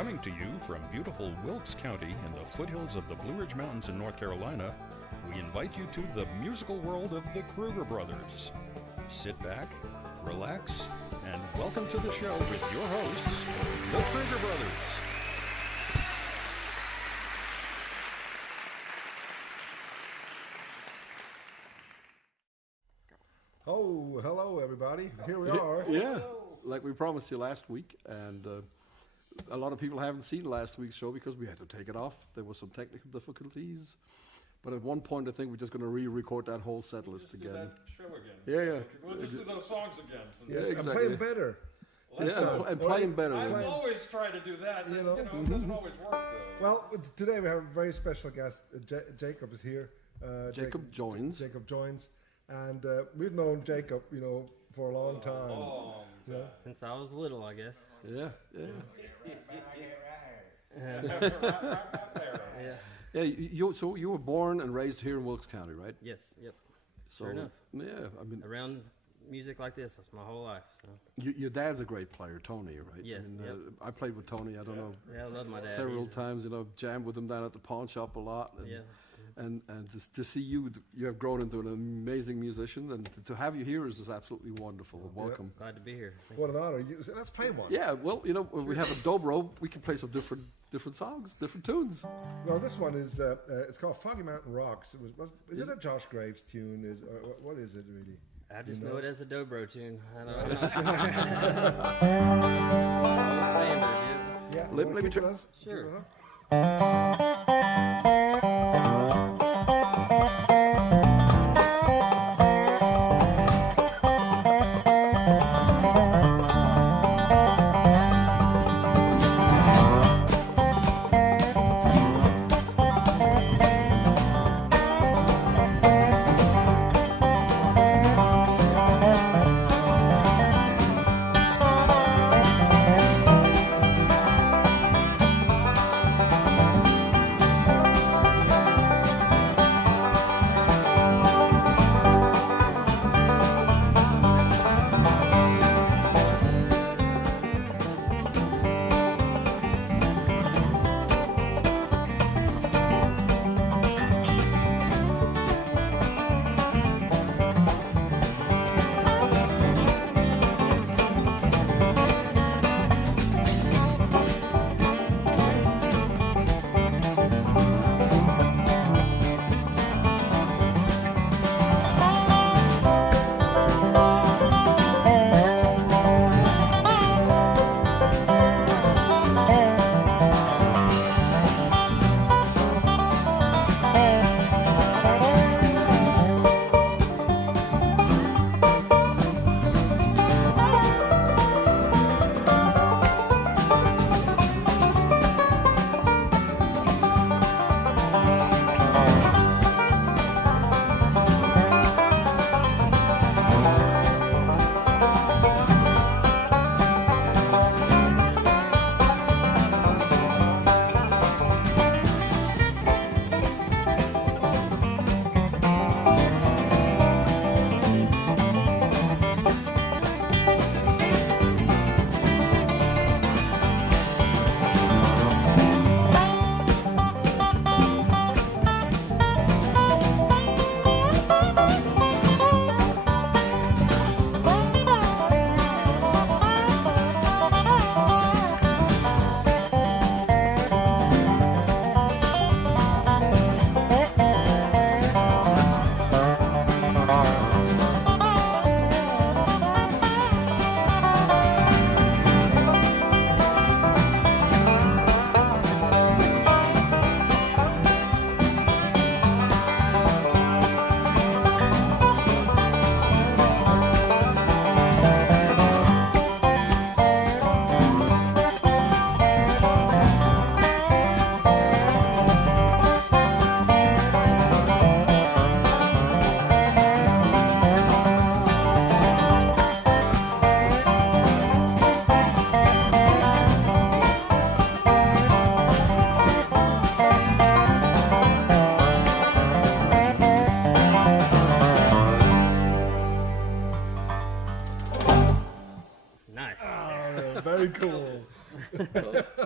Coming to you from beautiful Wilkes County in the foothills of the Blue Ridge Mountains in North Carolina, we invite you to the musical world of the Kruger brothers. Sit back, relax, and welcome to the show with your hosts, the Kruger brothers. Oh, hello everybody. Here we are. Yeah, like we promised you last week, and a lot of people haven't seen last week's show because we had to take it off. There were some technical difficulties, but at one point I think we're just going to re-record that whole set list again. Do that show again. Yeah. We'll just do those songs again. Yes, Yeah, exactly. I'm playing better. And playing better. I always try to do that. It doesn't always work though. Well, today we have a very special guest. Jacob is here. Jacob joins. Jacob joins. And we've known Jacob, for a long time. Since I was little, I guess. Yeah. So you were born and raised here in Wilkes County, right? Yes, yep. So, sure enough. Yeah, I mean, around music like this, that's my whole life. So. Your dad's a great player, Tony, right? Yeah, I mean, yep. I played with Tony, I don't know, Yeah, I love my dad. several times, jammed with him down at the pawn shop a lot. And just to see you have grown into an amazing musician, and to have you here is just absolutely wonderful. Welcome. Glad to be here. What an honor. Let's play one. Yeah, well, we have a dobro. We can play some different songs, different tunes. Well, this one is, it's called Foggy Mountain Rocks. Is it a Josh Graves tune? What is it really? I just know it as a dobro tune. I'm not sure. Standard, Yeah, Let me try. Sure.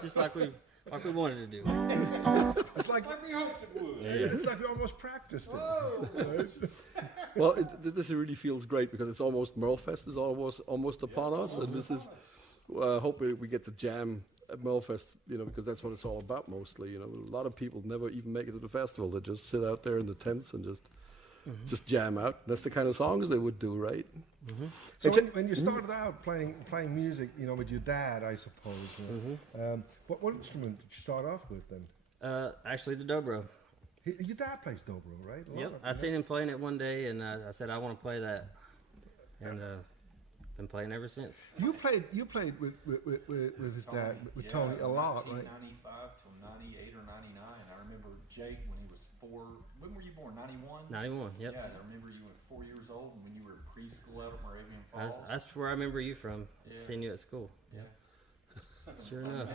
just like we wanted to do. It's like Like we hoped it would. it's like we almost practiced it. Well, this really feels great because it's almost Merlefest is almost upon us, and this is hope we get to jam at Merlefest, because that's what it's all about mostly. A lot of people never even make it to the festival; they just sit out there in the tents and just jam out. That's the kind of songs they would do, right? So when you started out playing music, with your dad, I suppose. What instrument did you start off with then? Actually, the dobro. Your dad plays dobro, right? Yep. I seen him playing it one day, and I said I want to play that, and been playing ever since. You played with his dad, with Tony, a lot, right? 1995 till 98 or 99. I remember Jake when he was 4. When were you born? 91? 91. Yep. Yeah, I remember you at 4 years old, and when you were in preschool out at Moravian Falls. That's where I remember you from. Yeah. Seeing you at school. Yeah. Sure enough.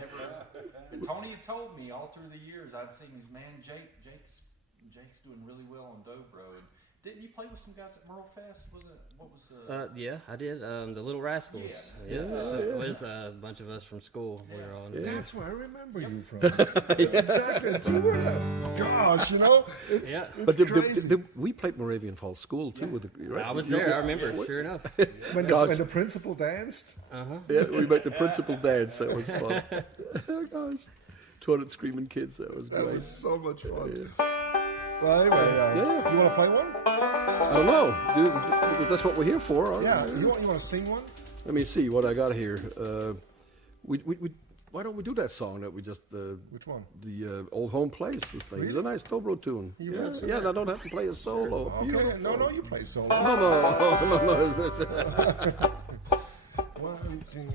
And Tony had told me all through the years I'd seen his man Jake's doing really well on dobro. And didn't you play with some guys at Merlefest? Yeah, I did. The Little Rascals. Yeah. So it was a bunch of us from school. We were all in there. That's where I remember you from. That's exactly. You were gosh, it's Yeah. But crazy. we played Moravian Falls School too. With right? I was there. I remember. Sure enough. when the principal danced. Yeah, we made the principal dance. That was fun. Oh gosh, 200 screaming kids. That was That great. was so much fun. Yeah. Well, anyway, Yeah. you want to play one? I don't know. That's what we're here for. Aren't Yeah. we? You want to sing one? Let me see what I got here. Why don't we do that song that we just Which one? the Old Home Place? This thing. It's a nice dobro tune. Yes. Yeah, and I don't have to play a solo. Okay. Beautiful. No, you play solo. No. One, two.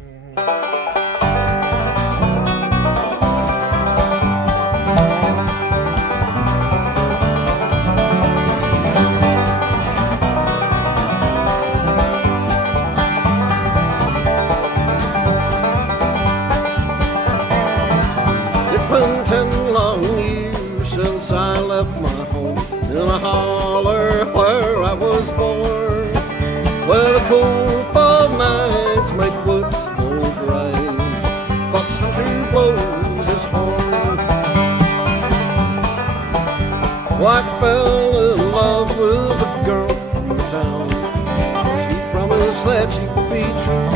It's been 10 long years since I left my home in a holler where I was born, where the cool fall nights make woods go dry. Fox hunter blows his horn. White fell in love with a girl from town. She promised that she'd be true.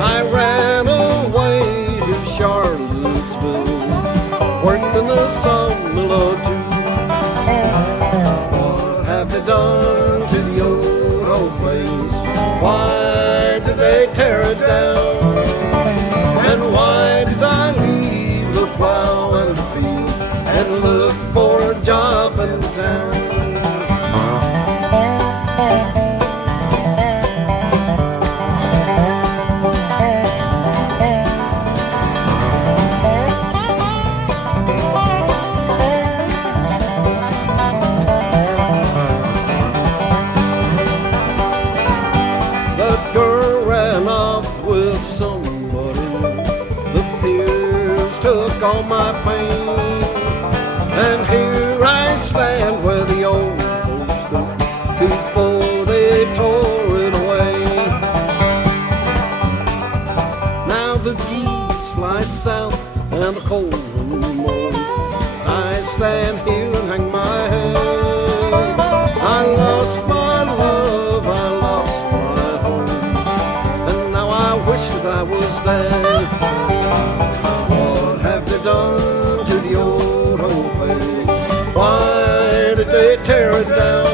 I ran away to Charlottesville, worked in the sawmill or two. What have they done to the old place? Why did they tear it down? And why did I leave the plow and the field and look for a job in town? Took all my pain, and here I stand where the old folks stood before they tore it away. Now the geese fly south and the cold wind moans as I stand here and hang my head. I lost my love, I lost my home, and now I wish that I was dead. Done to the old home place? Why did they tear it down?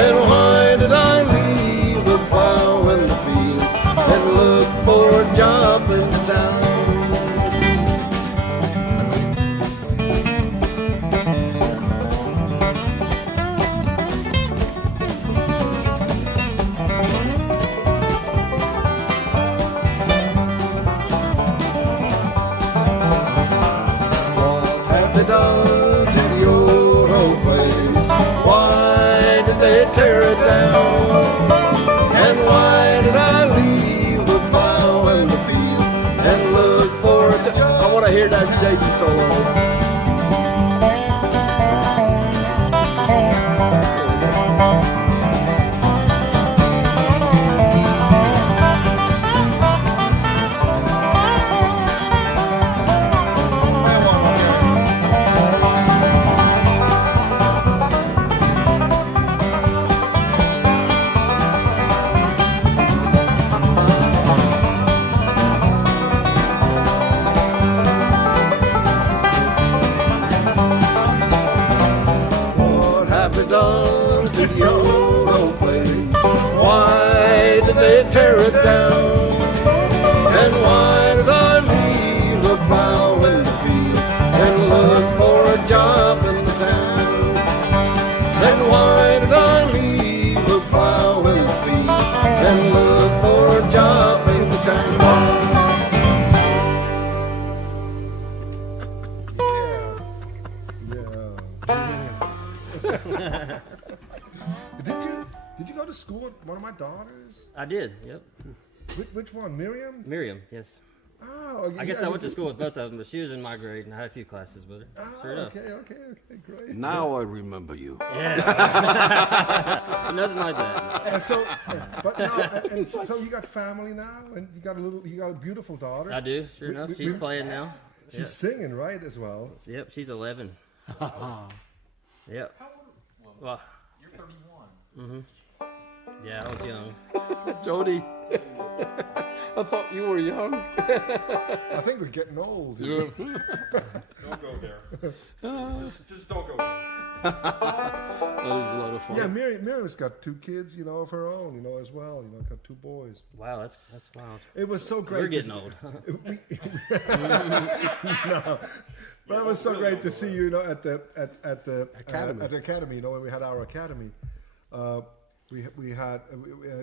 And why did I leave the plow in the field and look for a job in town? Done to the old home place? Why did they tear it down? And why did I leave the plow in the field and look for a job? I want to hear that JP solo. Did you go to school with one of my daughters? I did. Yep. Which one, Miriam? Miriam. Yes. Oh, I guess I went to school with both of them, but she was in my grade, and I had a few classes with her. Sure enough. Okay, great. Now I remember you. Yeah. Nothing like that. And so, so you got family now, and you got a beautiful daughter. I do. Sure enough, she's playing now. She's singing, right, as well. Yep, she's 11. Yep. How old? Well, You're 31. yeah, I was young. Jody, I thought you were young. I think we're getting old. Don't go there. Just don't go there. That is a lot of fun. Yeah, Miriam's got 2 kids, of her own, as well. Got 2 boys. Wow, that's wild. It was so great. We're getting old. No, but it was so great to see you, at the Academy. At the academy, when we had our academy. We had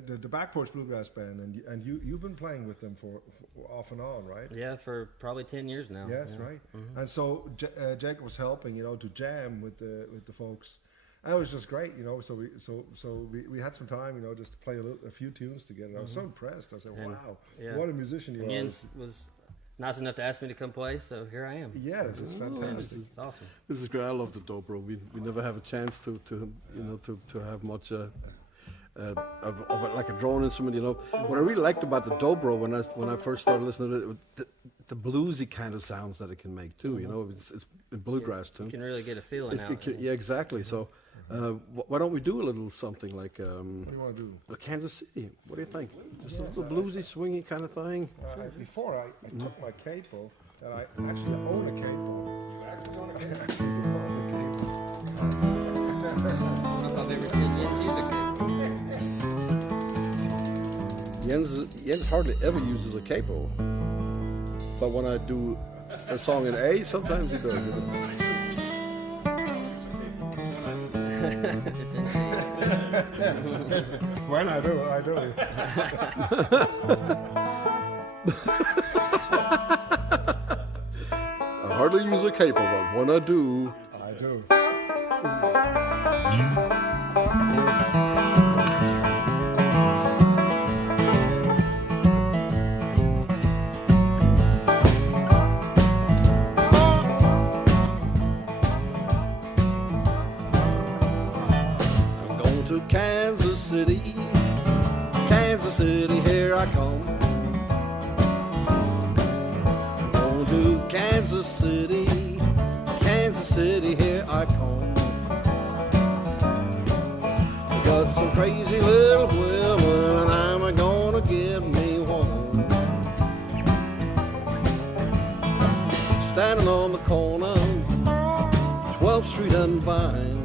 the Back Porch Bluegrass Band, and you've been playing with them for off and on, right? Yeah, for probably 10 years now. Yes, yeah. right. And so Jacob was helping, to jam with the folks. And it was just great, So we had some time, just to play a few tunes together. I was so impressed. I said, "Wow, what a musician you are!" Jens was nice enough to ask me to come play, so here I am. Yeah, it's just fantastic. It's awesome. This is great. I love the dobro. We never have a chance to have much of like a drone instrument. What I really liked about the dobro when I first started listening to it, the bluesy kind of sounds that it can make too. It's in bluegrass too. You can really get a feeling out. Yeah, exactly. So why don't we do a little something like What do you want to do? Kansas City? What do you think? Just a little bluesy, swingy kind of thing. Before I took my capo, that I actually own a capo. You actually own a I game? actually do own a capo. I don't know if I've ever seen Jens use a capo. Jens hardly ever uses a capo, but when I do a song in A, sometimes he does it. It's insane. When I do. I hardly use a capo, but when I do, I do. I'm going to Kansas City, here I come. I'm going to Kansas City, here I come. Got some crazy little women, and I'm gonna get me one. Standing on the corner, 12th Street and Vine.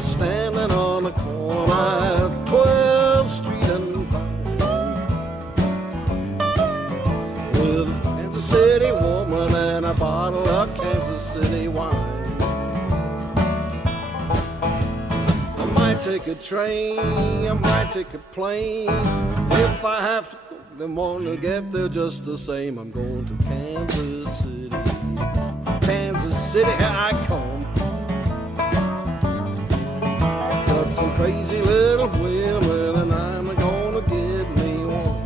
Standing on the corner, 12th Street and Vine, with a Kansas City woman and a bottle of Kansas City wine. I might take a train, I might take a plane. If I have to go, then want to get there just the same. I'm going to Kansas City, here I come. Some crazy little women, and I'm gonna get me one.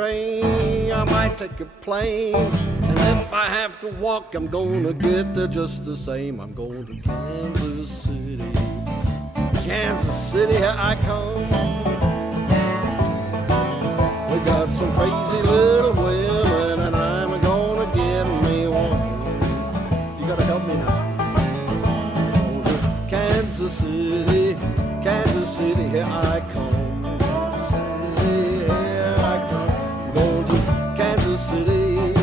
train, I might take a plane. And if I have to walk, I'm gonna get there just the same. I'm going to Kansas City. Kansas City, here I come. We got some crazy little women, and I'm gonna get me one. You gotta help me now. Going to Kansas City, Kansas City, here I come. Here I come. Going to Kansas City,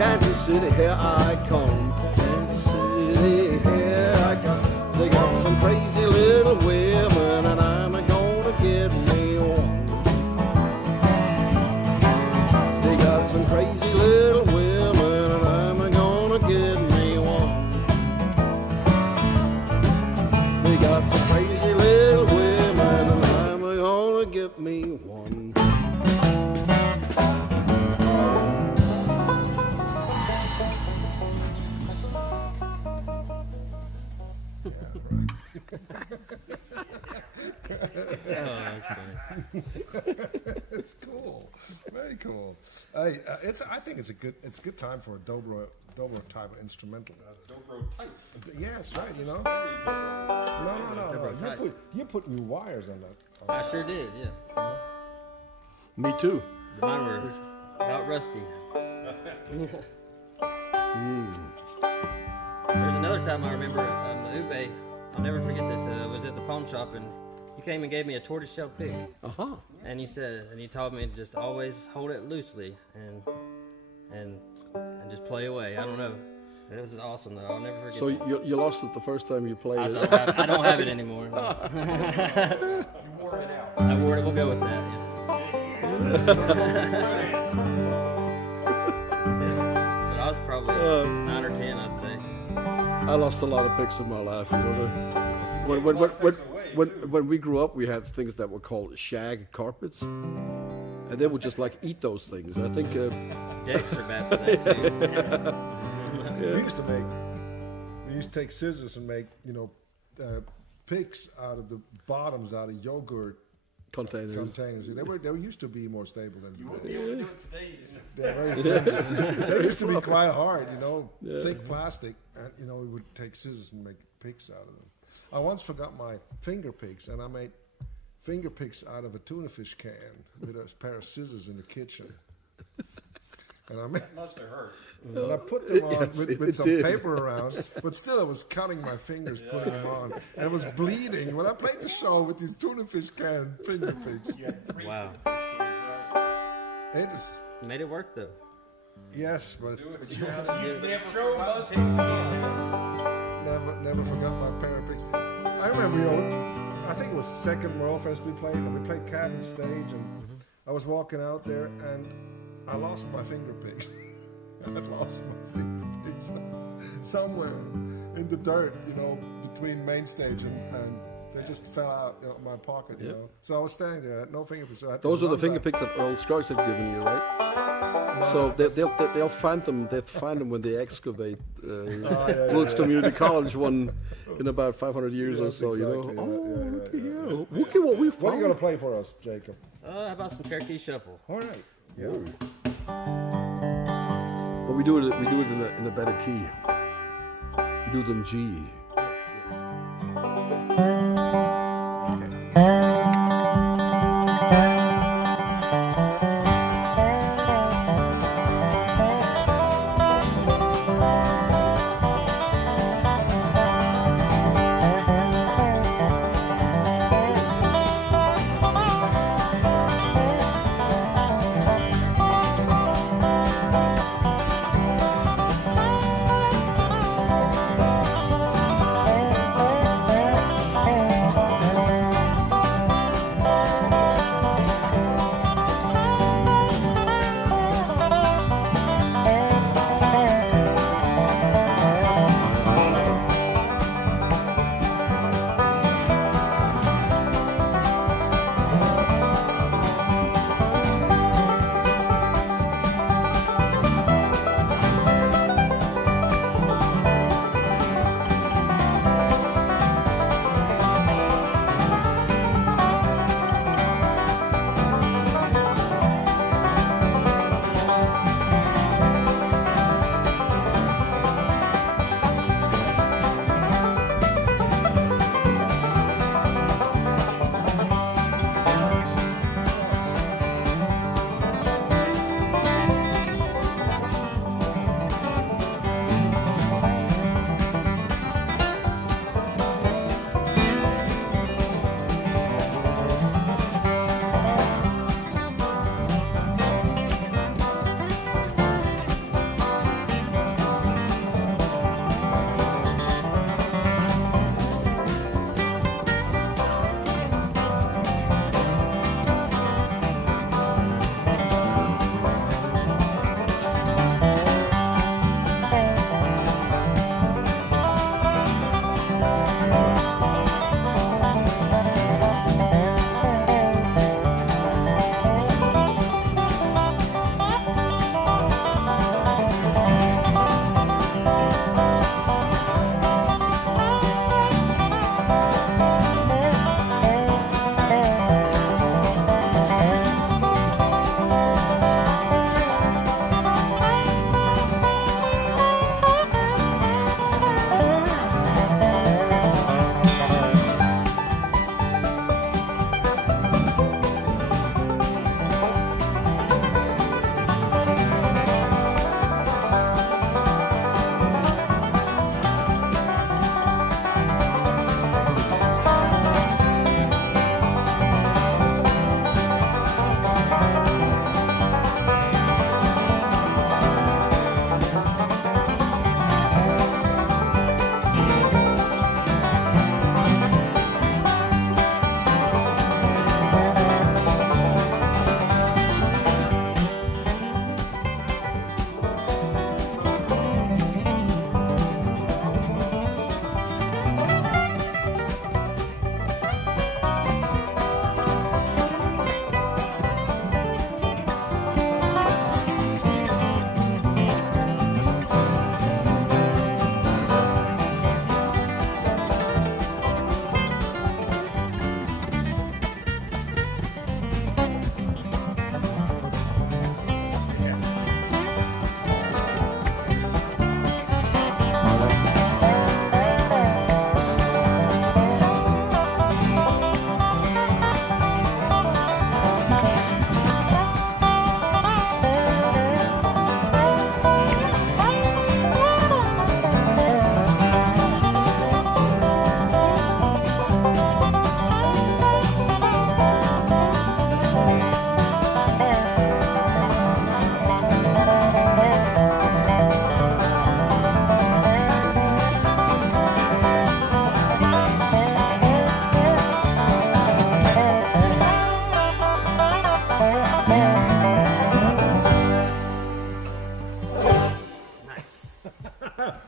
Kansas City, here I come. Kansas City, here I come. They got some crazy little women, and I'm gonna get me one. They got some crazy little women, and I'm gonna get me one. They got some crazy little women, and I'm gonna get me one. Oh, that's funny. It's cool, very cool. Hey, I think it's a good time for a dobro type of instrumental. Dobro type. Yes, right. You know. No. Dobro type. You put new wires on that. I sure did, yeah. Me too. Mine were about rusty. There's another time I remember, Uwe, I'll never forget this. I was at the pawn shop and you came and gave me a tortoiseshell pick. Uh-huh. And you told me to just always hold it loosely and just play away. I don't know. It was awesome though. I'll never forget. So that. you lost it the first time you played it. I don't have it anymore. You wore it out. I wore it. We'll go with that. Yeah. But I was probably 9 or 10, I'd say. I lost a lot of picks in my life. You know, when we grew up, we had things that were called shag carpets, and they would just like eat those things. I think Decks are bad for that too. We used to take scissors and make picks out of the bottoms out of yogurt containers. They used to be more stable than You wouldn't be able to do it today. You just they're very thin. They used to be quite hard, thick plastic, and we would take scissors and make picks out of them. I once forgot my finger picks, and I made finger picks out of a tuna fish can with a pair of scissors in the kitchen. And I Must have hurt. And I put them on Yes, with it some did. paper around, but still I was cutting my fingers putting them on. And it was bleeding. When I played the show with these tuna fish can finger picks, Wow. it was, Made it work though. yes, but you never show us again. never forgot my pair of picks. I remember, I think it was second Royal Fest we played, and we played cabin stage, and I was walking out there, and I lost my finger picks. I lost my finger picks somewhere in the dirt, between main stage and they just fell out of my pocket, So I was standing there, I had no finger picks. So I had to Those are the run finger back. picks that Earl Scruggs had given you, right? So they'll find them. They'll find them when they excavate Wilkes Community College one in about 500 years or Yes, so. exactly, Look at what we What are found. you going to play for us, Jacob? How about some Cherokee Shuffle? All right. Yeah. But we do it in a better key. We do it in G. Yes, yes.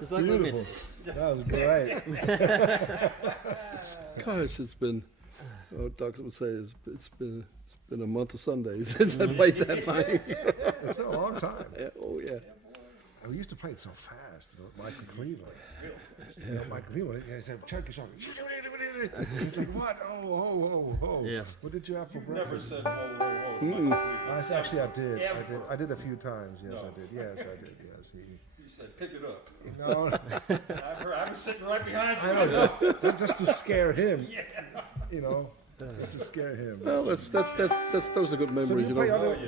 Just like we mentioned. That was great. Gosh, it's been. Doc would say it's been a month of Sundays since I played that thing. It's been a long time. Yeah, oh yeah. And we used to play it so fast, Michael Cleveland. Michael Cleveland, he said, Cherokee Shuffle. He's like, what? Oh. Yeah. What did you have for Never breakfast? said, oh. Actually, I did. Ever. I did a few times. Yes, No. I did. Yes, I did. Yes. You said, pick it up. No, I was sitting right behind you. I know, just to scare him. Just to scare him. Well, those are good So memories, do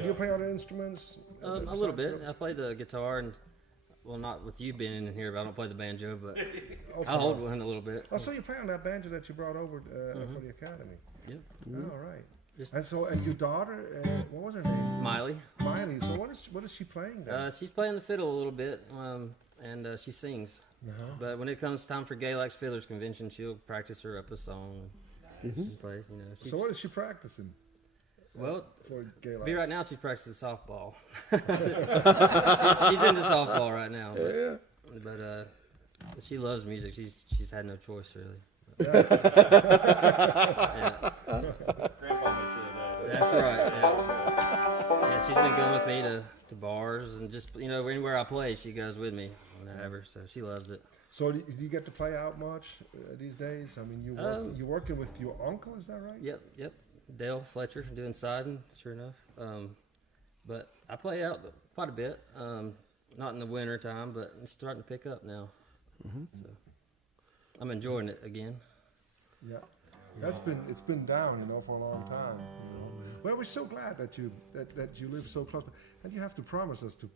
you play other instruments? A little bit. I play the guitar and, well, not with you being in here, but I don't play the banjo, but I hold one a little bit. Oh, so you play on that banjo that you brought over for the academy? Yep. Oh, right. And your daughter, what was her name? Miley. Miley. So what is she playing then? She's playing the fiddle a little bit, and she sings. But when it comes time for Galax Fiddlers Convention, she'll practice her up a song and play. So what is she practicing? Well, For Galax? right now she's practicing softball. she's into softball right now. But she loves music. She's had no choice really. Grandpa made sure of that. That's right. Yeah, she's been going with me to bars and just anywhere I play, she goes with me when I have her. So she loves it. So do you get to play out much these days? I mean, you're working with your uncle, is that right? Yep. Dale Fletcher doing siding, sure enough. But I play out quite a bit. Not in the winter time, but it's starting to pick up now. So I'm enjoying it again. Yeah. It's been down, for a long time. Well, we're so glad that you live so close, and you have to promise us to.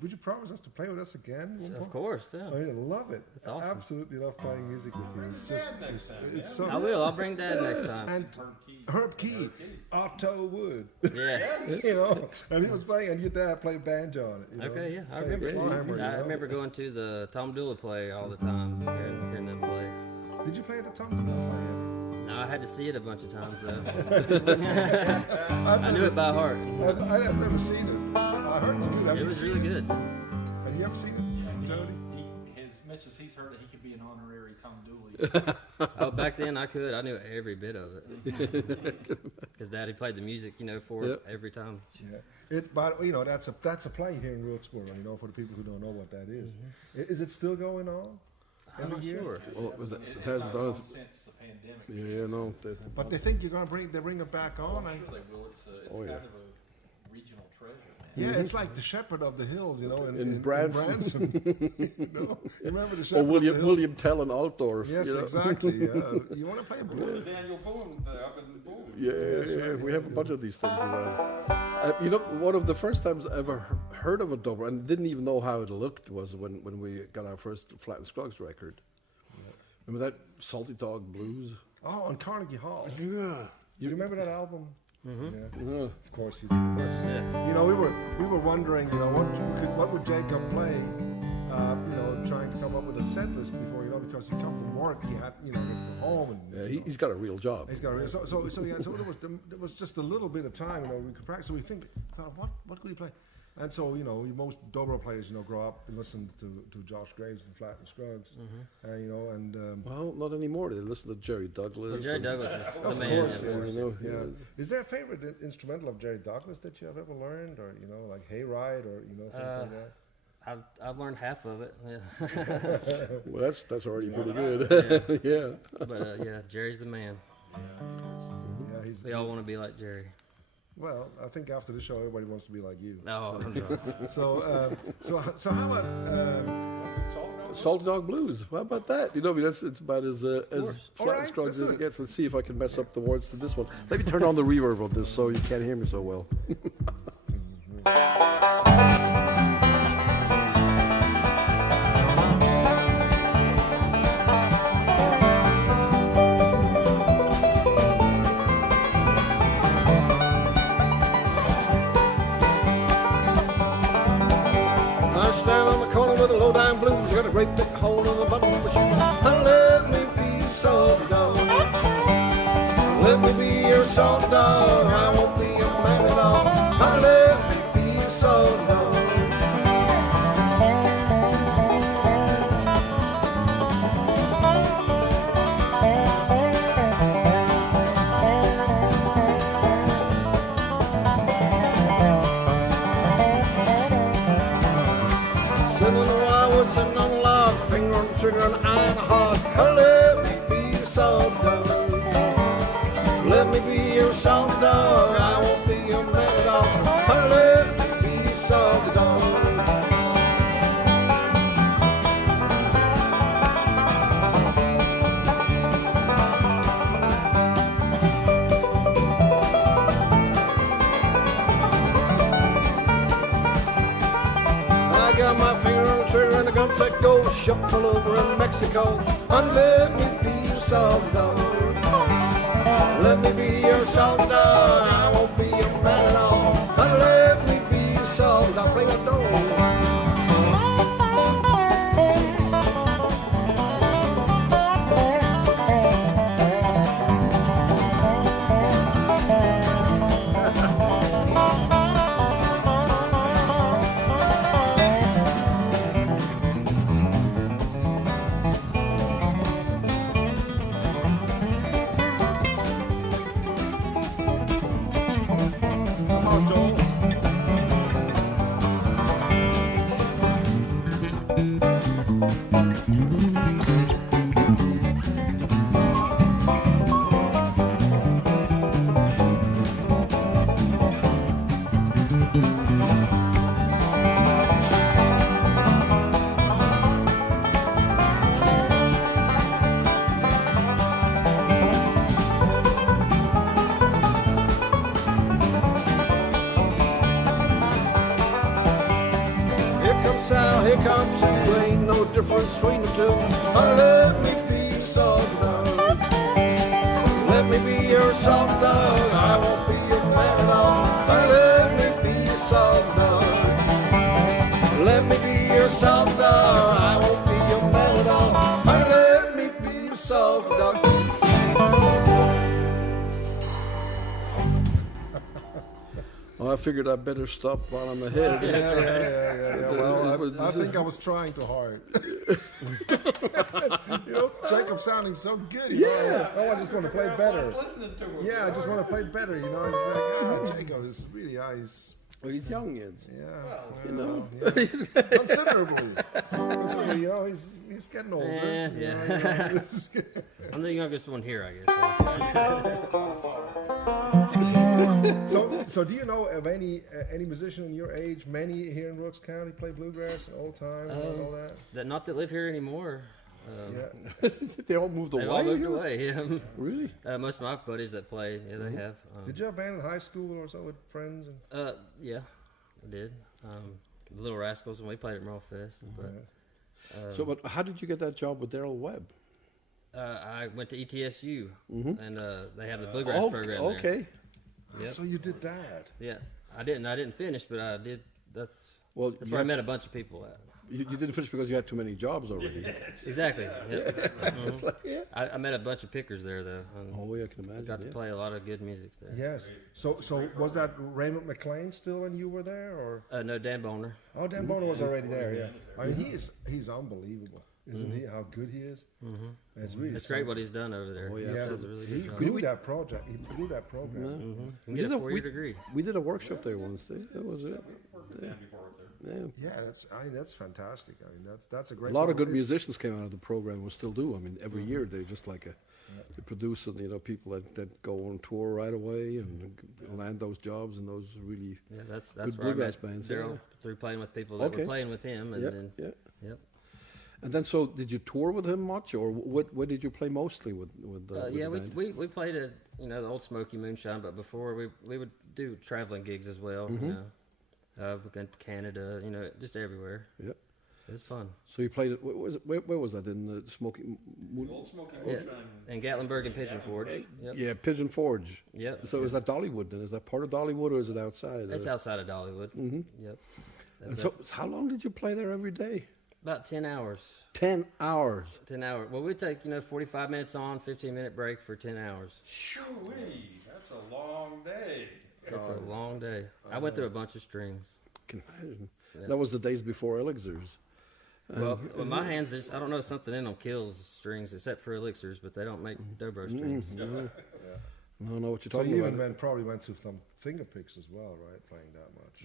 Would you promise us to play with us again? Of course, yeah. I love it. It's awesome. I absolutely love playing music with you. It's just, next time, it's so. I will. I'll bring Dad next time. And Herb Key, Otto Wood. Yeah. And he was playing, and your dad played banjo on it. Okay, yeah, I Played remember. climber, I remember going to the Tom Dula play all the time, hearing them play. Did you play at the Tom Dula play? No, I had to see it a bunch of times though. I knew it by heart. I've never seen it. I heard it's good. It was really good. Have you ever seen it, Jody? As much as he's heard it, he could be an honorary Tom Dooley. Oh, back then I could. I knew every bit of it. Because Daddy played the music, for it every time. Yeah. But that's a play here in Wilkesboro. For the people who don't know what that is. Is it still going on? I'm not sure. Well, it hasn't It's done on it. since the pandemic. Yeah, no. But they think you're going to bring it back on. I'm sure they will. It's kind of a regional treasure, man. Yeah, it's like the Shepherd of the Hills, In Branson. You remember the Or Shepherd of the Hills? William Tell and Altdorf. Yes, exactly. Yeah. You want to play blues? Daniel Boone up in Boone. Yeah, we have a bunch of these things around. One of the first times I ever heard of a dobro and didn't even know how it looked was when we got our first Flat and Scruggs record. Remember that Salty Dog Blues? Oh, on Carnegie Hall. Yeah. You remember that album? Yeah. Of course you do. Of course. Yeah. We were wondering, what would Jacob play? Trying to come up with a set list before, because he come from work, he had, get from home, and He's got a real job. he's got so there was just a little bit of time, we could practice. So we think, what could we play? And so, most dobro players, grow up and listen to Josh Graves and Flat and Scruggs, Well, not anymore. They listen to Jerry Douglas. Well, Jerry Douglas is the Of man. course, yeah. yeah. Is there a favorite instrumental of Jerry Douglas that you have ever learned, or like Hayride, or things like that? I've learned half of it. Yeah. Well, that's already pretty good. Yeah. But Jerry's the man. Yeah, We all want to be like Jerry. Well, I think after the show, everybody wants to be like you. No, So how about Salty Dog Blues. How about that? That's it's about as All flat right, and Scruggs let's do as it. it gets. Let's see if I can mess up the words to this one. Let me turn on the reverb on this so you can't hear me so well. With a low down blues, you got a great big hole in the bottom of my shoe. Let me be your salty dog. Let me be your salty dog. I won't be a man at all. Let me be your salty dog. my finger on the trigger and iron hard. Let me be your soft dog. Let me be your soft dog. I won't be your mad dog. Let me be your soft dog. I got my finger on the trigger and the gun said go shuffle over in Mexico. And let me be your soft dog. Let me be your soft dog. I won't be your man at all. And let me be your soft dog. Play that door. Here comes you, ain't no difference between the two. Let me be your soft dog. Let me be your soft dog. I won't be your man at all. Let me be your soft dog. Let me be your soft dog. I won't be your man at all. Let me be your soft dog. Well, I figured I'd better stop while I'm ahead. Yeah. Well, I think I was trying too hard. Jacob sounding so good. I just want to play better. Yeah, I just want to play better. It's like, Jacob is really nice. Well, he's young, yet. Yeah, considerably. He's getting older. Yeah. I'm the youngest one here, I guess. So do you know of any musician in your age, many here in Rooks County, play bluegrass all time and all that? Not that live here anymore. They all moved away? They all moved away, yeah. Really? Most of my buddies that play, they have. Did you have band in high school or so with friends? Yeah, I did. The Little Rascals, and we played at Merle Fest. But how did you get that job with Daryl Webb? I went to ETSU, and they have the bluegrass program there. Okay. Yep. So you did that? Yeah, I didn't finish, but I did. That's where I met a bunch of people at. You didn't finish because you had too many jobs already. Exactly. Yep. I met a bunch of pickers there, though. I can imagine. Got to play a lot of good music there. Yes. So was that Raymond McLean still when you were there, or? No, Dan Boner. Oh, Dan Boner was already there. Yeah. I mean, he's unbelievable. Isn't he? How good he is. It's great what he's done over there. He does a really good job. grew that project. He grew that program. You get a 4-year degree. We did a workshop there once. That was it. That's fantastic. I mean, that's a great. A lot of good musicians came out of the program and still do. I mean, every year they just they produce people that go on tour right away and land those jobs and those really that's good where bluegrass I met bands. Daryl through playing with people that were playing with him, and then. And then, so did you tour with him much, or what did you play mostly with the band? we played at the Old Smoky Moonshine, but before we would do traveling gigs as well. We went to Canada, just everywhere. Yeah, it was fun. So you played it. Where was that in the Smoky? Old Smoky Moonshine. In Gatlinburg and Pigeon Forge. Yep. Yeah, Pigeon Forge. Yep. So is that Dollywood then? Is that part of Dollywood or is it outside? It's outside of Dollywood. Yep. And so how long did you play there every day? About 10 hours. 10 hours. 10 hours. Well, we take 45 minutes on, 15-minute break for 10 hours. Shoo-wee, that's a long day. It's a long day. I went through a bunch of strings. I can imagine. Yeah. That was the days before elixirs. Well, with my hands, I don't know, something in them kills strings, except for elixirs, but they don't make dobro strings. I don't know what you're so talking you about. even probably went through some finger picks as well, right? Playing that much.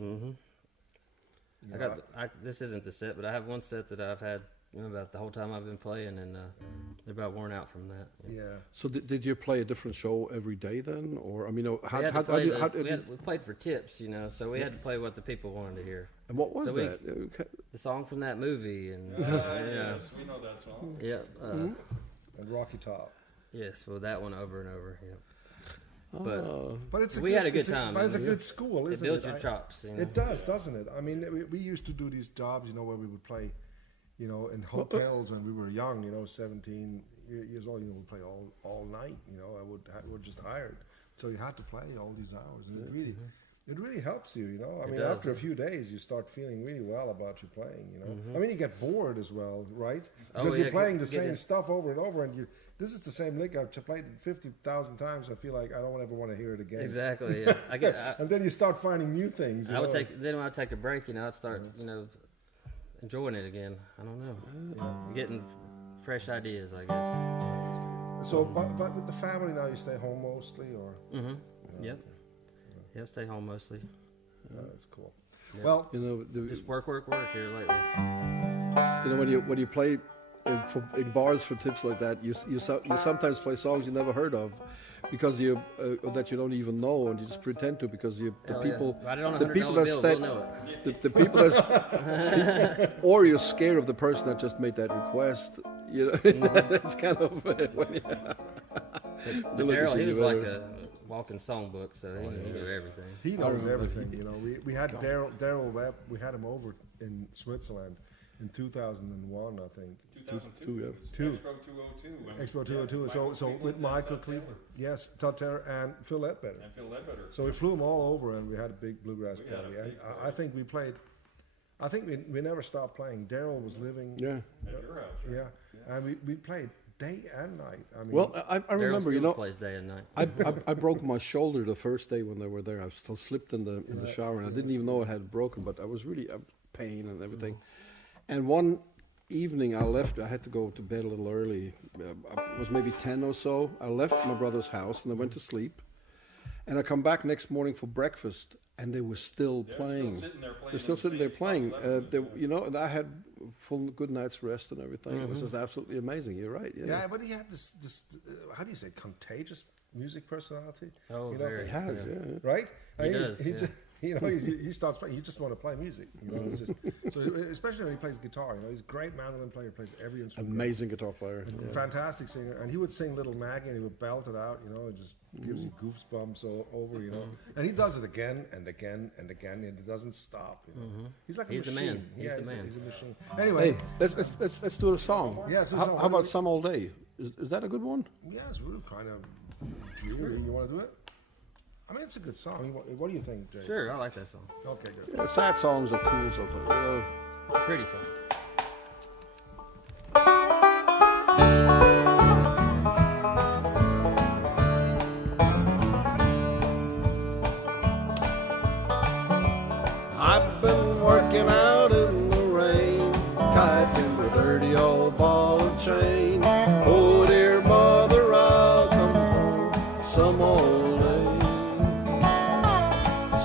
I got. This isn't the set, but I have one set that I've had, about the whole time I've been playing, and they're about worn out from that. Yeah. So did you play a different show every day then, or I mean, We had to play we played for tips, so we had to play what the people wanted to hear. and what was so that? The song from that movie, and Yes, we know that song. yeah, And Rocky Top. yes, well that one over and over. Yeah. But it's We had a good time, But it's a man. good school, It isn't builds it? your chops. It does, doesn't it? I mean, we used to do these jobs, where we would play, in hotels when we were young, 17 years old. We'd play all night. We're just hired, so you had to play all these hours, and it really helps you. I mean, does, after a few days, you start feeling really well about your playing. I mean, you get bored as well, right? Because you're playing the same stuff over and over, and this is the same lick I've played 50,000 times. I feel like I don't ever want to hear it again. Exactly. Yeah. And then you start finding new things. I would when I take a break, I'd start, enjoying it again. I don't know, getting fresh ideas, I guess. So, but with the family now, you stay home mostly, or? Yep. Yeah, stay home mostly. That's cool. Yeah. Well, just work here lately. When you play in bars for tips like that, you sometimes play songs you never heard of, because that you don't even know, and you just pretend to, because the people or you're scared of the person that just made that request. That's kind of Daryl, he was like a walking songbook, so he knew everything. He knows everything. We had Daryl Webb. We had him over in Switzerland in 2001, I think. 2002. Expo 202. So with Michael Cleveland, yes, Todd Terry and Phil Ledbetter. So we flew them all over, and we had a big bluegrass party. And I think we played. I think we never stopped playing. Daryl was living. Yeah. At your house. Right? Yeah, and we played day and night. I mean, well, I remember, plays day and night. I broke my shoulder the first day when they were there. I still slipped in the shower, and I didn't even know it had broken, but I was really pain and everything. And one evening I left. I had to go to bed a little early. It was maybe 10 or so. I left my brother's house and I went to sleep. And I come back next morning for breakfast, and they were still playing. They're still sitting there playing. And I had full good night's rest and everything. It was just absolutely amazing. You're right. Yeah, but he had this how do you say, contagious music personality? Oh, very. He has, right? He does. He starts playing. You just want to play music. It's just, so especially when he plays guitar. He's a great mandolin player. Plays every instrument. Amazing guitar player. Fantastic singer. And he would sing Little Maggie, and he would belt it out. It just gives you goosebumps all over. And he does it again and again and again, and it doesn't stop. He's like a machine. The man. He's the man. He's a machine. Anyway, let's do a song. Yeah. How about Some Old Day? Is that a good one? Yes, we're kind of dreary. You want to do it? I mean, it's a good song. What do you think, Jay? Sure, I like that song. Okay, good. Yeah, sad songs are cool sometimes. It's a pretty song. I've been working out in the rain, tied to a dirty old ball and chain. Oh, dear mother, I'll come home some old day.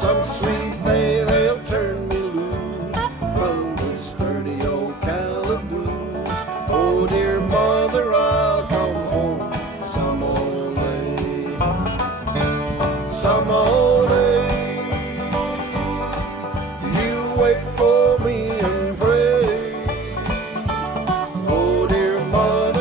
Some sweet day they'll turn me loose from this dirty old calaboose. Oh, dear mother, I'll come home some old day. Some old day. You wait for me and pray. Oh, dear mother.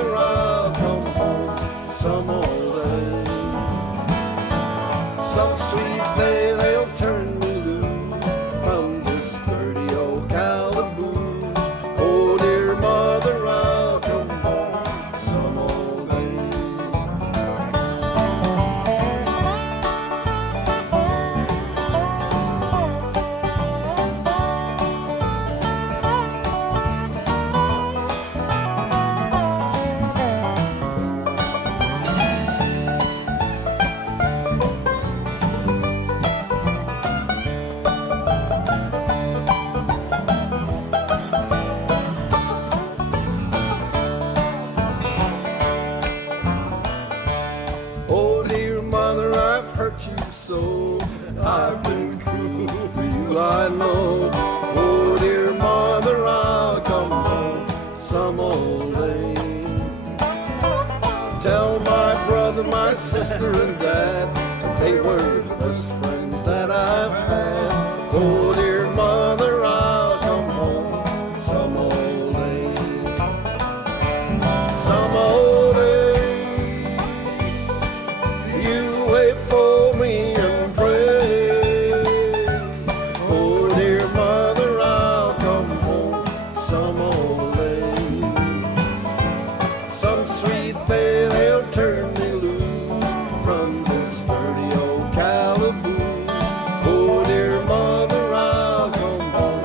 old age. Tell my brother, my sister, and dad that they were the best friends that I've had. Oh, dear mother, I'll come home some old day. Some old day. You wait for me and pray. Oh, dear mother, I'll come home some old day. Some sweet day they'll turn me loose from this dirty old calaboose. Oh, dear mother, I'll come home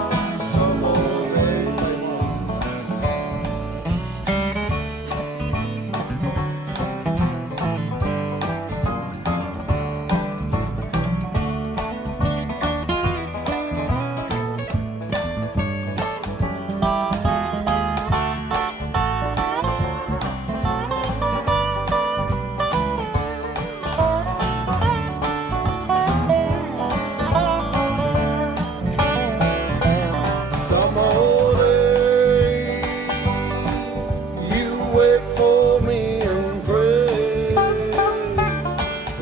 some old day. Some old day, you wait for me and pray.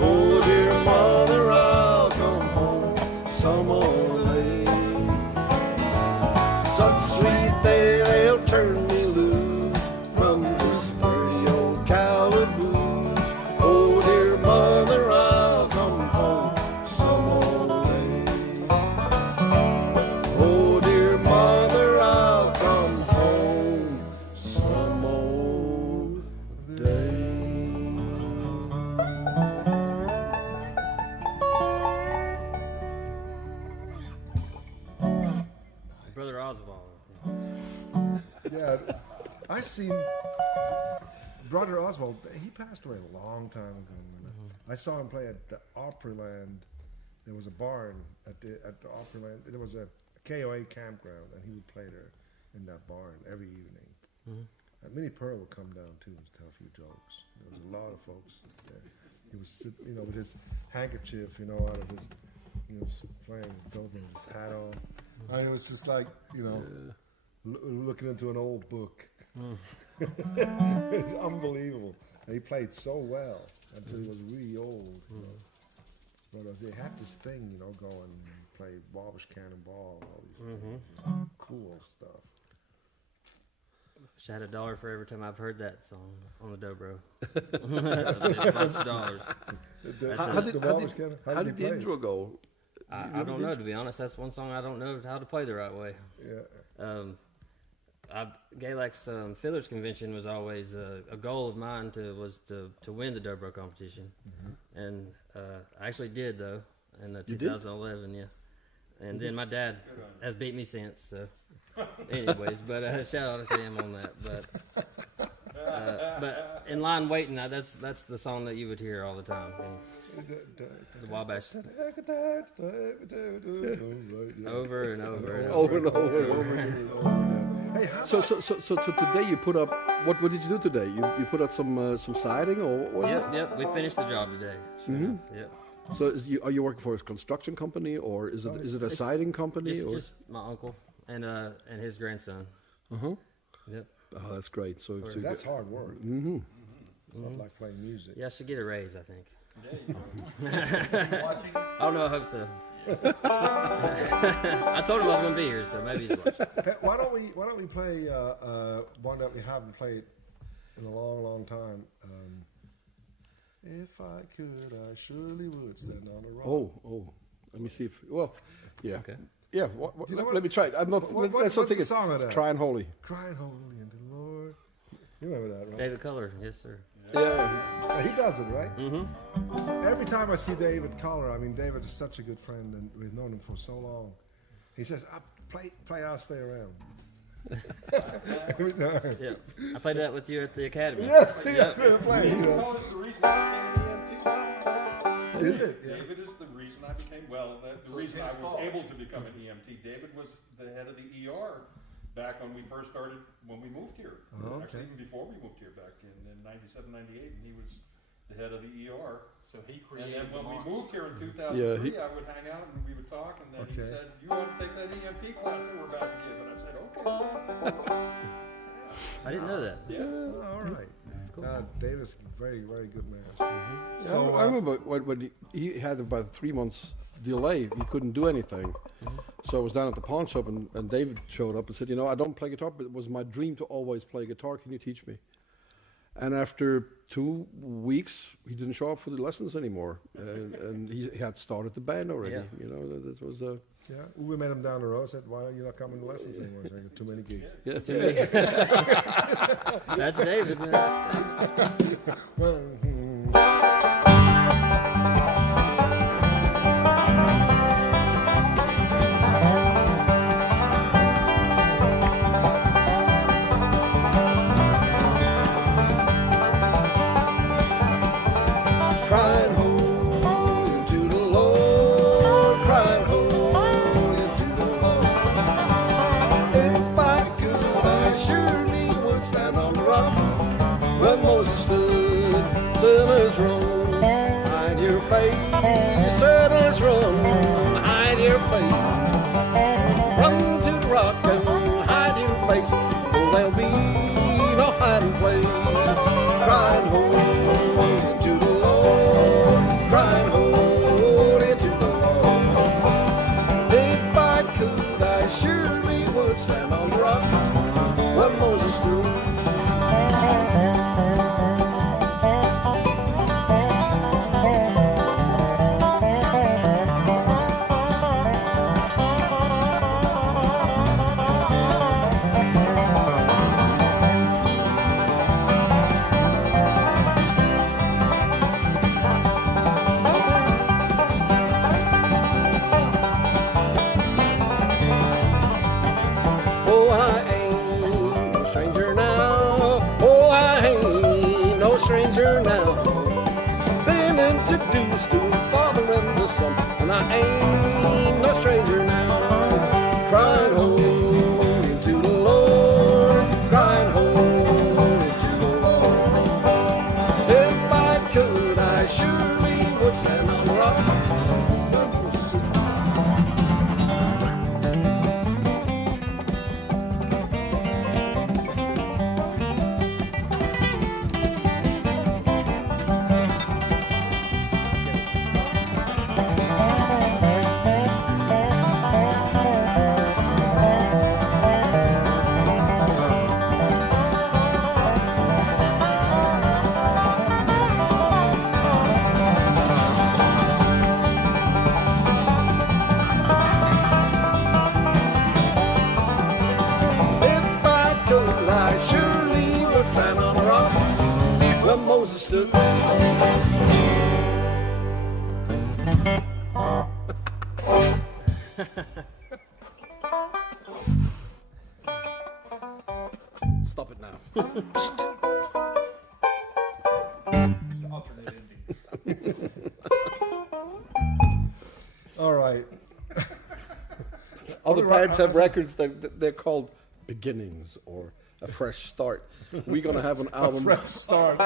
Oh, dear mother, I'll come home some old day. Some sweet day they'll turn me loose from this dirty old calaboose. Oh, dear mother, I'll come home some old day. Oh, dear mother, I'll come home some old day. Brother Oswald. Yeah, I've seen Brother Oswald. He passed away a long time ago. I saw him play at the Opryland. There was a barn at the Opryland. There was a KOA campground, and he would play there in that barn every evening. And Minnie Pearl would come down too and tell a few jokes. There was a lot of folks there. He was sitting, with his handkerchief, out of his, playing his dope with his hat on. And it was just like, looking into an old book. It's unbelievable. And he played so well until he was really old. But he had this thing, going, play Wabash Cannonball, all these things, cool stuff. Wish I had $1 for every time I've heard that song on the dobro. Lots of dollars. How did the intro go? I don't know, to be honest. That's one song I don't know how to play the right way. Yeah. Galac's Fiddlers Convention was always a goal of mine to win the dobro competition, and I actually did though in 2011. Yeah, and then my dad has beat me since. So, anyways, but shout out to him on that. But in line waiting, that's the song that you would hear all the time. The Wabash. Over and over and over. Over and over and over. Hey, so today you put up, what did you do today? You put up some siding, or what was it? Yep, we finished the job today. Sure. Yep. So are you working for a construction company, or is it a siding company? It's just my uncle and his grandson. Yep. Oh, that's great. So that's hard work. It's not like playing music. Yeah, I should get a raise, I think. There you go. Watching? Oh no, I hope so. I told him I was going to be here, so maybe he's watching. Hey, why don't we play one that we haven't played in a long time? If I could, I surely would stand on a rock. Oh. Let me see if. Well, yeah. Okay. Yeah. Let me try it. I'm not. What's the song of that? Crying Holy. Crying holy unto the Lord. You remember that, right? David Culler, yes sir. Yeah. He does it, right? Every time I see David Collar, I mean, David is such a good friend, and we've known him for so long. He says, play I'll Stay Around. Every time. Yeah, I played that with you at the academy. Yes, Yep. play. You know, it's the reason I became an EMT. Is it? Yeah. David is the reason I became, the reason I was able to become an EMT. David was the head of the ER back when we first started, when we moved here. Oh, okay. Actually, even before we moved here back in 97, 98, and he was the head of the ER. So he created. And then when we moved here in 2003, I would hang out and we would talk, and then he said, "You want to take that EMT class that we're about to give?" And I said, "Okay." I didn't know that. Yeah. Oh, all right. That's cool. Dave is very, very good man. Yeah, I remember when he had about 3 months delay, he couldn't do anything. So I was down at the pawn shop, and David showed up and said, I don't play guitar, but it was my dream to always play guitar. Can you teach me? And after 2 weeks, he didn't show up for the lessons anymore. And he had started the band already. Yeah. That was Yeah, we met him down the road. Said, "Why are you not coming to lessons anymore?" He's like, "Too many gigs." yeah. That's David, man. Well, Crying home to the Lord, crying home to the Lord. If I could, I surely would stand on the rock where Moses stood. Sinners run, hide your face. Sinners run, hide your face. Run to the rock and hide your face, for there'll be no hiding place. Crying home to the Lord, crying holy to the Lord. If I could, I surely would stand on the rock where Moses stood. Oh, I ain't no stranger now. Oh, I ain't no stranger now. Been introduced to the Father and the Son, and I ain't no stranger now. Crying holy to the Lord, crying holy to the Lord. If I could, I surely would stand on the rock. If I could, I surely would stand on a rock where Moses stood. Stop it now. Alternate endings. all right. Other bands have records that they're called beginnings or a fresh start. We're gonna have an album. Start.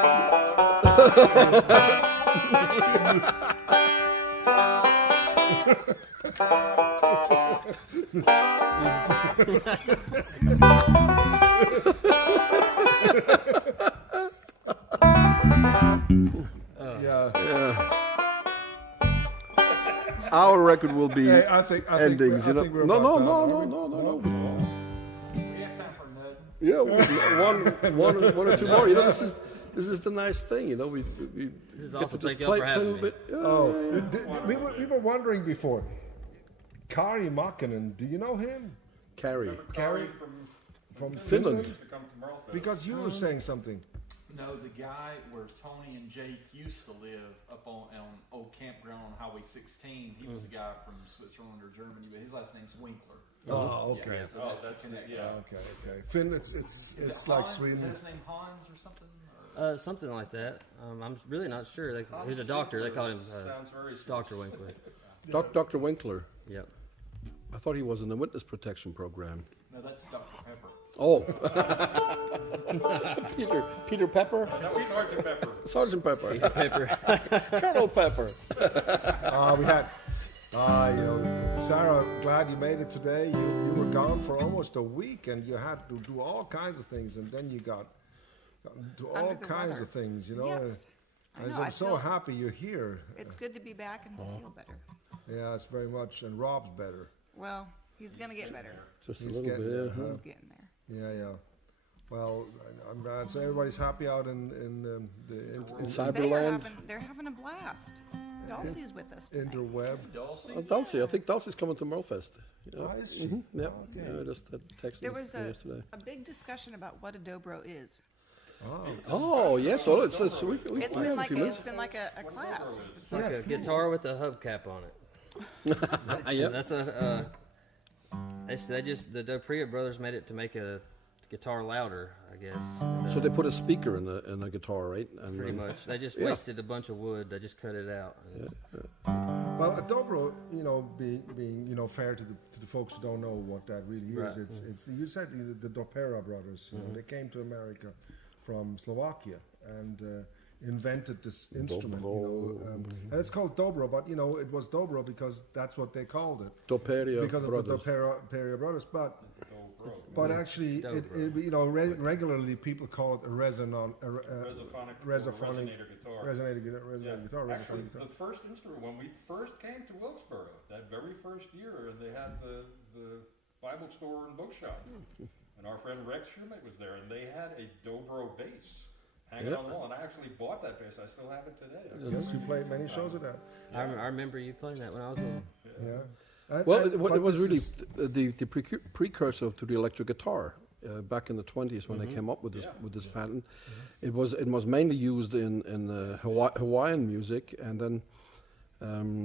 Yeah. Our record will be Hey, I think endings. I think we're No. about done, aren't we? We have time for a nut. Yeah, one or two more. This is the nice thing. We This is get awesome. to just Thank y'all play for a having little me. bit. Yeah, Oh, yeah, yeah. we were wondering before. Kari Makinen, do you know him? Carrie. Kari From from Finland. used to come to Merlefest. Because you were saying something. No, the guy where Tony and Jake used to live up on old campground on Highway 16. He was the guy from Switzerland or Germany, but his last name's Winkler. Oh, okay. Yeah, so Oh, that's, that's the connection. yeah. Okay. Finn, it's Is it like Hans? Is Sweden. that his name Hans or something? Or? Something like that. I'm really not sure. He was a doctor. They called him Sounds very Swiss. Dr. Winkler. Dr. Winkler. Yep. I thought he was in the witness protection program. No, that's Dr. Pepper. Oh. Peter Pepper? That was Sergeant Pepper. Sergeant Pepper. Paper. Colonel Pepper. We had, Sarah, glad you made it today. You were gone for almost a week, and you had to do all kinds of things, and then you got to all kinds weather. of things, you know. Yes. I know, I'm I so feel- happy you're here. It's good to be back and to feel better. Yeah, it's very much, and Rob's better. Well, he's gonna get better. Just He's a little getting bit. there, huh? He's getting there. Yeah. Well, I'm glad. So everybody's happy out in Cyberland. They're having a blast. Dulcie's with us tonight. interweb. Dulcie, I think Dulcie's coming to Merlefest. Yeah. Oh, is she? Yep. Okay. Yeah, I just texted There her was yesterday. a big discussion about what a dobro is. Oh, yes. Well, it's we It's we been have a like few a, minutes. it's been like a class. It's Like a guitar with a hubcap on it. Yep. That's a. The Dopria brothers made it to make a guitar louder, I guess. And, So they put a speaker in the guitar, right? And pretty then- much. They just Yeah. wasted a bunch of wood. They just cut it out. Well, a dobro, being fair to the folks who don't know what that really is. Right. It's you said the Dopera brothers. You know, they came to America from Slovakia and invented this instrument. And it's called dobro, but it was dobro because that's what they called it. Doperia Because brothers. of the Dopera brothers, but actually, regularly people call it a resophonic Resonator guitar. resonator guitar. Actually, resophonic guitar. the first instrument, when we first came to Wilkesboro, that very first year, and they had the Bible store and bookshop, and our friend Rex Schumate was there, and they had a dobro bass hanging on the wall, and I actually bought that bass. I still have it today. Yes, you played many shows with that. I remember you playing that when I was little. Yeah. Well, And- it but was this really is- the precursor to the electric guitar back in the 20s when they came up with this patent. It was mainly used in Hawaiian music, and then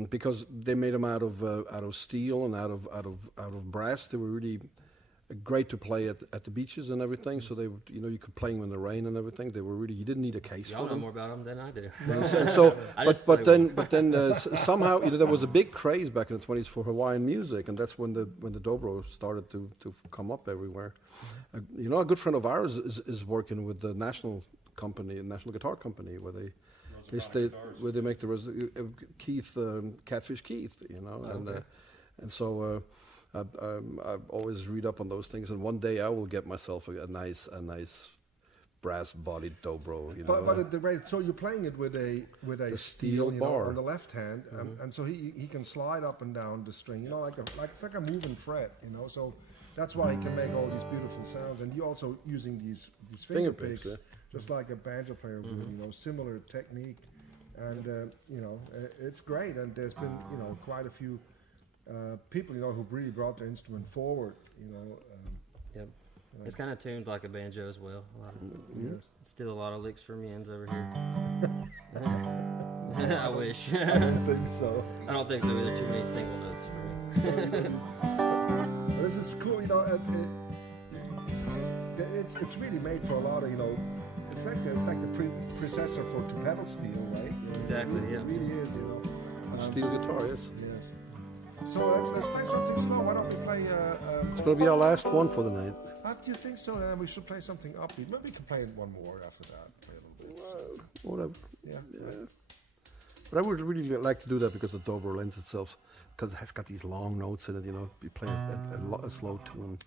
because they made them out of steel and out of brass, they were really great to play at the beaches and everything. So they you could play them in the rain and everything. They were really, you didn't need a case Y'all for know them. more about them than I do. And so, I but just but play then somehow there was a big craze back in the 20s for Hawaiian music, and that's when the dobro started to come up everywhere. A good friend of ours is working with the National Guitar Company, where they make the Keith Catfish Keith, and so. I always read up on those things, and one day I will get myself a nice brass-bodied dobro. But at the rate, so you're playing it with a steel bar on the left hand, and so he can slide up and down the string, it's like a moving fret, So that's why he can make all these beautiful sounds. And you're also using these finger picks, just like a banjo player would, similar technique, and it's great. And there's been quite a few people who've really brought their instrument forward. Yep. It's kind of tuned like a banjo as well. Yes. Still a lot of licks from Jens over here. I wish. I don't think so. I don't think so either. Too many single notes for me. This is cool, it's really made for a lot of, it's like the predecessor for pedal steel, right? Exactly, It yeah. really is, Steel guitar, yes. Yes. So let's play something slow. Why don't we play? It's going to be our last one for the night. Do you think so? Then we should play something upbeat. Maybe we can play one more after that. Play a little bit. Whatever. Yeah. But I would really like to do that because the dobro lends itself, because it has got these long notes in it. You play a slow tune.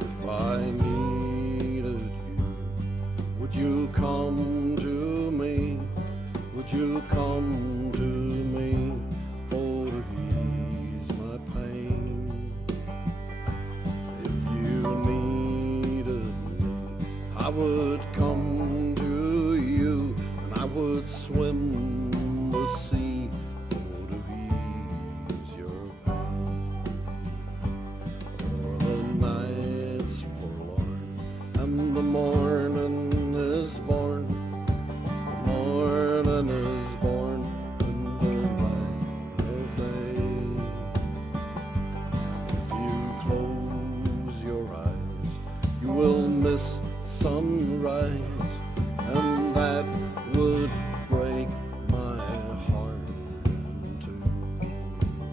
If I needed you, would you come to me? Would you come to me for to ease my pain? If you needed me, I would come to you, and I would swim the sea for to ease your pain. For the night's forlorn, and the morning is born. The morning is born in the light of day. sunrise, and that would break my heart in two.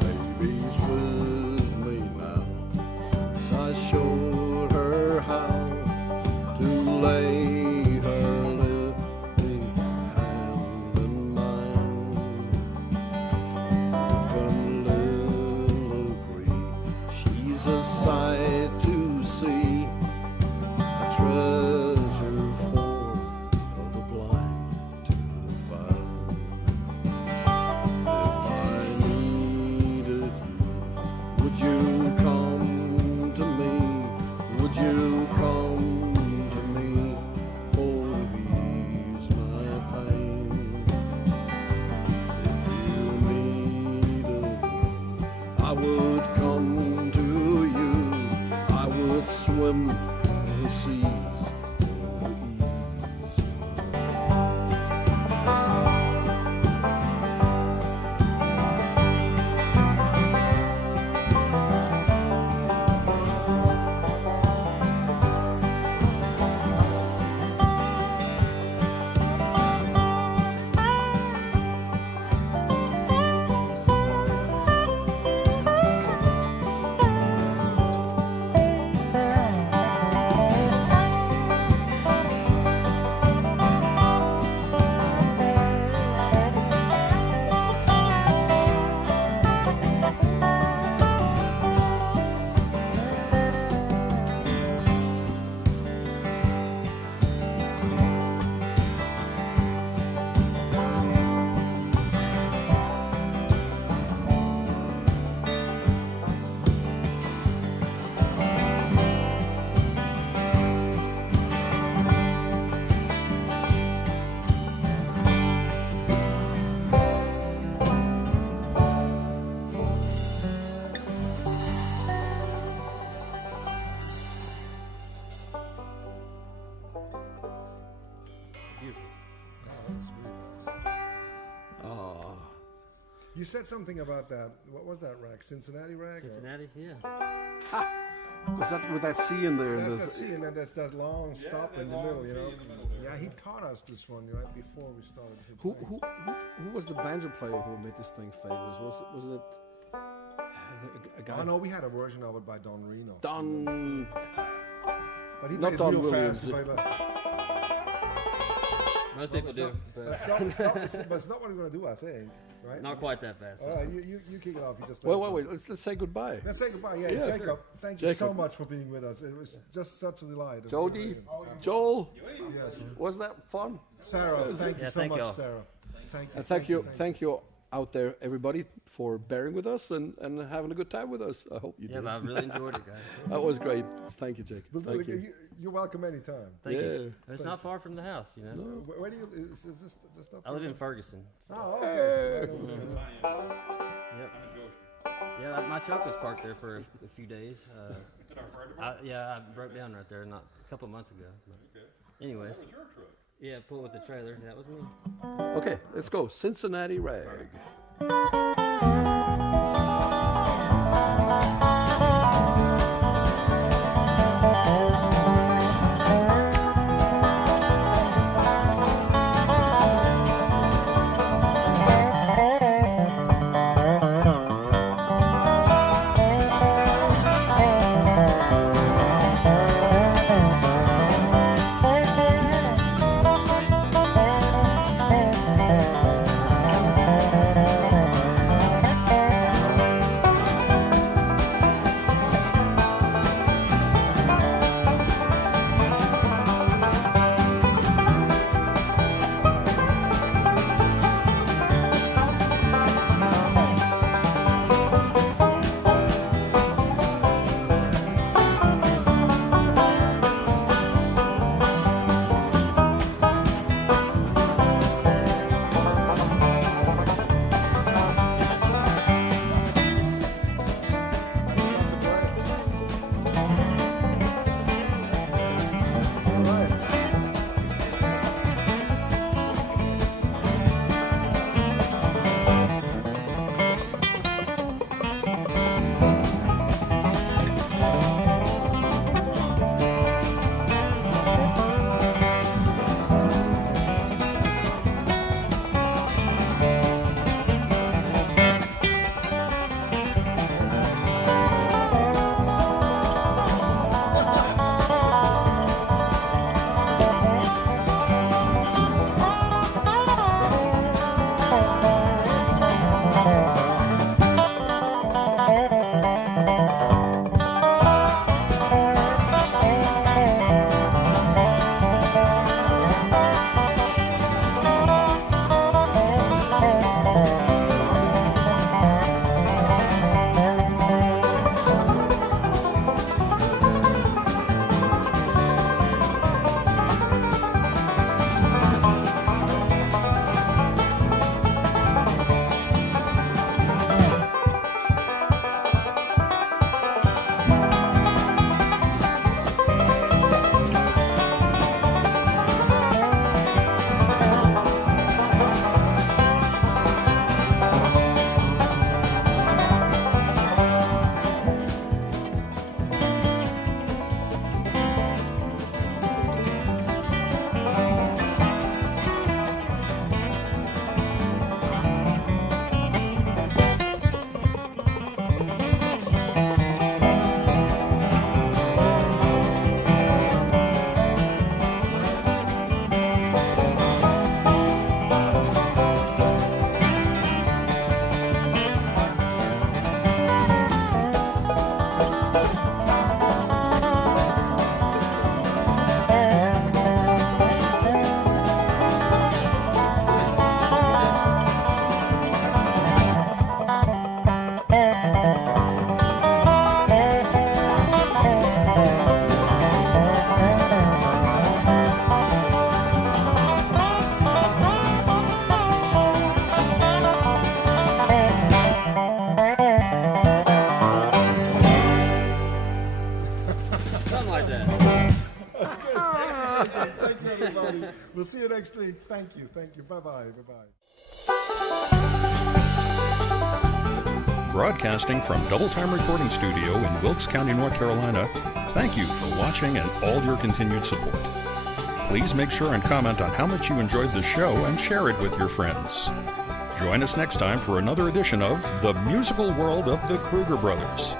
Baby's with me now, so I showed her how to lay her living hand in mine. Open little Greek, she's a sight to see, a treasure for the blind to find. If I needed you, would you come to me? Would you come to me for to ease my pain? If you needed me, I would come to you. I would swim the seas for ease. You said something about that. What was that rag? Cincinnati Rag? Cincinnati, yeah. Was that with that C in there? That's that C, and then there's that long stop in the middle, you know. Yeah, he taught us this one right before we started. Who was the banjo player who made this thing famous? Wasn't it a guy? Oh no, we had a version of it by Don Reno. Don. But he Not made it Don real Williams. fast. He played like- Most people do, but but it's not what I'm going to do, I think. Right? not quite that fast. All right, you kick it off. You just Wait. Let's say goodbye. Let's say goodbye. Yeah, Yeah, Jacob, sure. thank you so Jacob. much for being with us. It was just such a delight. Jody, Joel, Yes. was that fun? Sarah, thank you Yeah, so thank much, y'all. Sarah. Thank you. And thank you out there, everybody, for bearing with us and having a good time with us. I hope you Yeah, did. but I really enjoyed it, guys. That was great. Thank you, Jacob. We'll do Thank it again. you. You're welcome anytime. Thank Yeah. you. It's not far from the house, you know. Where do you? Is just up? I live in Ferguson. So, Oh, okay. yep. Yeah, my truck was parked there for a few days. I broke down right there not a couple months ago. But anyways, That was your truck. yeah, pull with the trailer. That was me. Okay, let's go. Cincinnati Rag. Okay, everybody. We'll see you next week. Thank you. Bye-bye. Broadcasting from Double Time Recording Studio in Wilkes County, North Carolina, thank you for watching and all your continued support. Please make sure and comment on how much you enjoyed the show and share it with your friends. Join us next time for another edition of The Musical World of the Kruger Brothers.